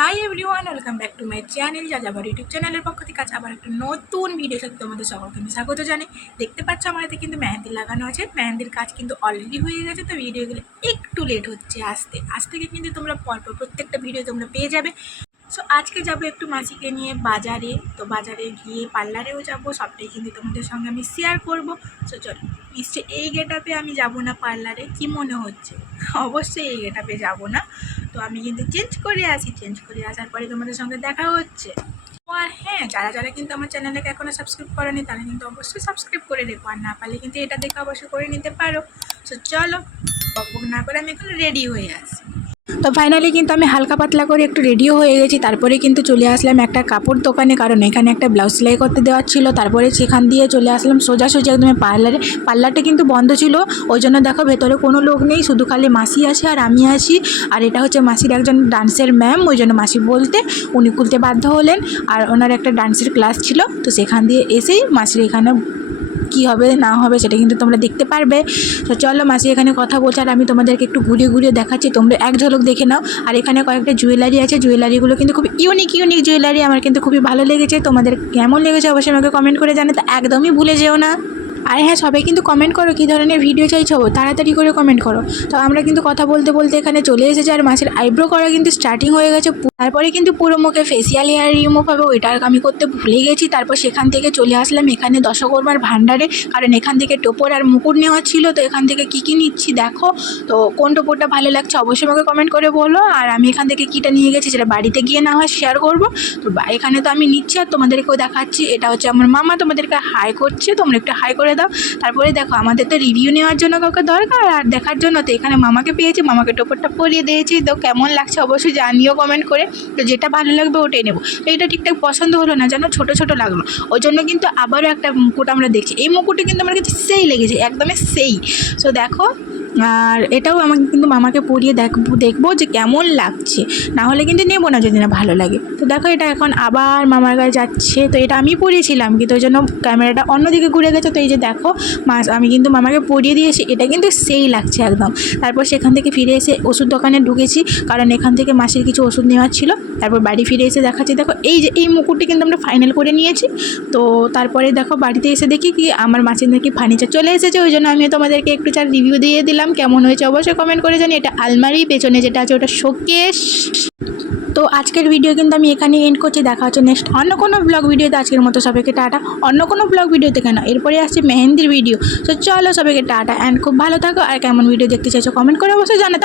Hi everyone welcome back to my channel যা যাবার YouTube চ্যানেলের পক্ষ থেকে আজ আবার একটা নতুন ভিডিও সাথে তোমাদের সকলকে আমি স্বাগত জানাই। দেখতে পাচ্ছ আমার হাতে কিন্তু মেহেন্দি লাগানো আছে। মেহেন্দির কাজ কিন্তু অলরেডি হয়ে গেছে, তো ভিডিওগুলো একটু লেট হচ্ছে আসতে। আজ থেকে কিন্তু তোমরা পরপর প্রত্যেকটা ভিডিও তোমরা পেয়ে যাবে। সো আজকে যাব একটু মাসিকে নিয়ে বাজারে, তো বাজারে গিয়ে পার্লারেও যাব, সবটাই কিন্তু তোমাদের সঙ্গে আমি শেয়ার করব। সো চলো, নিশ্চয়ই এই গেটাপে আমি যাব না পার্লারে, কি মনে হচ্ছে? অবশ্যই এই গেটাপে যাব না। তো আমি কিন্তু চেঞ্জ করে আসি চেঞ্জ করে আসার পরে তোমাদের সঙ্গে দেখা হচ্ছে। আর হ্যাঁ যারা যারা কিন্তু আমার চ্যানেলটাকে এখনও সাবস্ক্রাইব করেনি, তারা কিন্তু অবশ্যই সাবস্ক্রাইব করে রেখো। আর না পারলে কিন্তু এটা দেখে অবশ্যই করে নিতে পারো। তো চলো, বকবক বক না করে আমি এখন রেডি হয়ে আসি তো ফাইনালি কিন্তু আমি হালকা পাতলা করে একটু রেডিও হয়ে গেছি। তারপরে কিন্তু চলে আসলাম একটা কাপড় দোকানে, কারণ এখানে একটা ব্লাউজ সেলাই করতে দেওয়ার ছিল। তারপরে সেখান দিয়ে চলে আসলাম সোজাসুজি একদম পার্লারে পার্লারটা কিন্তু বন্ধ ছিল। ওই জন্য দেখো ভেতরে কোনো লোক নেই, শুধু খালি মাসি আছে আর আমি আছি। আর এটা হচ্ছে মাসির একজন ডান্সের ম্যাম ওই জন্য মাসি বলতে উনি খুলতে বাধ্য হলেন। আর ওনার একটা ডান্সের ক্লাস ছিল। তো সেখান দিয়ে এসেই মাসির এখানে কী হবে, না হবে সেটা কিন্তু তোমরা দেখতে পারবে। তো চলো মাসি এখানে কথা বলছে, আর আমি তোমাদেরকে একটু ঘুরিয়ে ঘুরিয়ে দেখাচ্ছি। তোমরা এক ঝলক দেখে নাও। আর এখানে কয়েকটা জুয়েলারি আছে। জুয়েলারিগুলো কিন্তু খুব ইউনিক ইউনিক জুয়েলারি আমার কিন্তু খুবই ভালো লেগেছে। তোমাদের কেমন লেগেছে অবশ্যই আমাকে কমেন্ট করে জানাতে একদমই ভুলে যেও না। আর হ্যাঁ সবাই কিন্তু কমেন্ট করো কী ধরনের ভিডিও চাইছো। তাড়াতাড়ি করে কমেন্ট করো। তো আমরা কিন্তু কথা বলতে বলতে এখানে চলে এসেছি। আর মাসের আইব্রো করা কিন্তু স্টার্টিং হয়ে গেছে। তারপরে কিন্তু পুরো মুখে ফেসিয়াল হেয়ার রিমুভ হবে, ওইটা আমি করতে ভুলে গেছি। তারপর সেখান থেকে চলে আসলাম এখানে দশকর্মার ভাণ্ডারে, কারণ এখান থেকে টোপর আর মুকুট নেওয়া ছিল, তো এখান থেকে কী কী নিচ্ছি দেখো। তো কোন টোপরটা ভালো লাগছে অবশ্যই আমাকে কমেন্ট করে বলো। আর আমি এখান থেকে কীটা নিয়ে গেছি সেটা বাড়িতে গিয়ে না হয় শেয়ার করব। তো এখানে তো আমি নিচ্ছি আর তোমাদেরকেও দেখাচ্ছি। এটা হচ্ছে আমার মামা তোমাদেরকে হাই করছে, তোমরা একটু হাই করে দাও। তারপরে দেখো, আমাদের তো রিভিউ নেওয়ার জন্য কাউকে দরকার, আর দেখার জন্য তো এখানে মামাকে পেয়েছি, মামাকে টোপরটা পরিয়ে দিয়েছি। তো কেমন লাগছে অবশ্যই জানিও কমেন্ট করে। তো যেটা ভালো লাগবে ওটাই নেব। তো এটা ঠিকঠাক পছন্দ হলো না, যেন ছোটো ছোটো লাগল। ওই জন্য কিন্তু আবারও একটা মুকুট আমরা দেখছি। এই মুকুটটা কিন্তু আমার কাছে সেই লেগেছে, একদমই সেই। সো দেখো আর এটাও আমাকে কিন্তু মামাকে পরিয়ে দেখব দেখব যে কেমন লাগছে। না হলে কিন্তু নেব না যদি না ভালো লাগে। তো দেখো এটা এখন আবার মামার গায়ে যাচ্ছে। তো এটা আমি পরিয়েছিলাম, কিন্তু ওই জন্য ক্যামেরাটা অন্যদিকে ঘুরে গেছে। তো এই যে দেখো মাস আমি কিন্তু মামাকে পরিয়ে দিয়েছি। এটা কিন্তু সেই লাগছে একদম। তারপর সেখান থেকে ফিরে এসে ওষুধ দোকানে ঢুকেছি। কারণ এখান থেকে মাসের কিছু ওষুধ নেওয়ার ছিল। তারপর বাড়ি ফিরে এসে দেখাচ্ছি। দেখো, এই যে, এই মুকুটটি কিন্তু আমরা ফাইনাল করে নিয়েছি। তো তারপরে দেখো, বাড়িতে এসে দেখি কি, আমার মাছের নাকি ফার্নিচার চলে এসেছে। ওই জন্য আমি তোমাদেরকে একটু চার রিভিউ দিয়ে দিলাম কেমন হয়েছে অবশ্যই কমেন্ট করে জানি এটা আলমারি পেছনে যেটা আছে, ওটা শোকেশ তো আজকের ভিডিও কিন্তু আমি এখানে এন্ড করছি। দেখা হচ্ছে নেক্সট অন্য কোনো ব্লগ ভিডিওতে আজকের মতো সবাইকে টাটা। অন্য কোনো ব্লগ ভিডিওতে কেন? এরপরে আসছে মেহেন্দির ভিডিও তো চলো সবাইকে টাটা অ্যান্ড খুব ভালো থাকো। আর কেমন ভিডিও দেখতে চাইছো কমেন্ট করে অবশ্যই জানাতে।